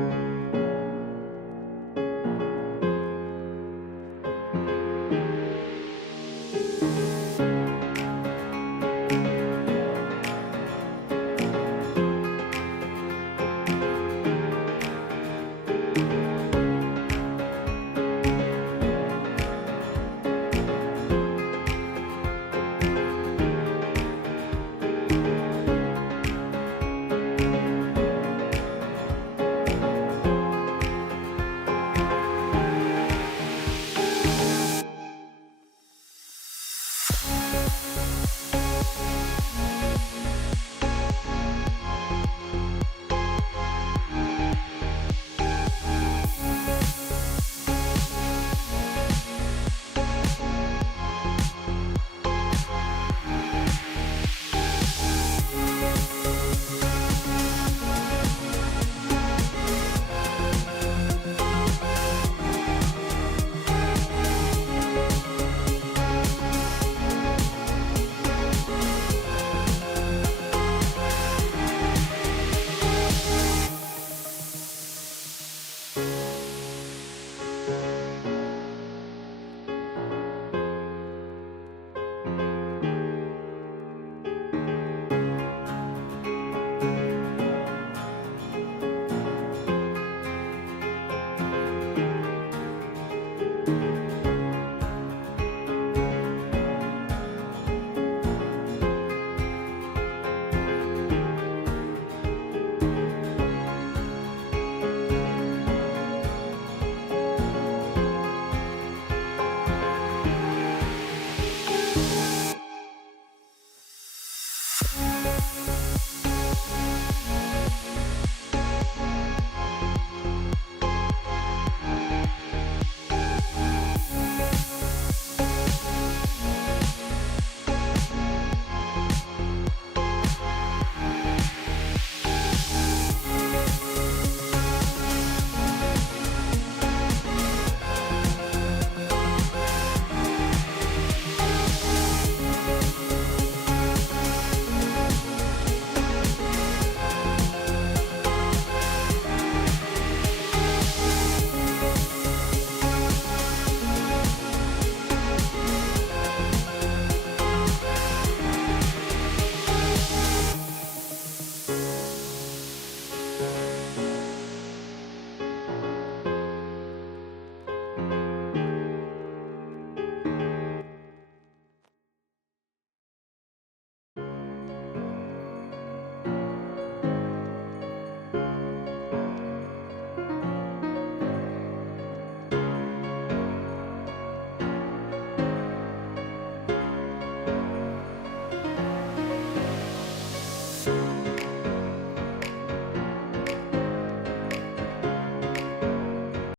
thank you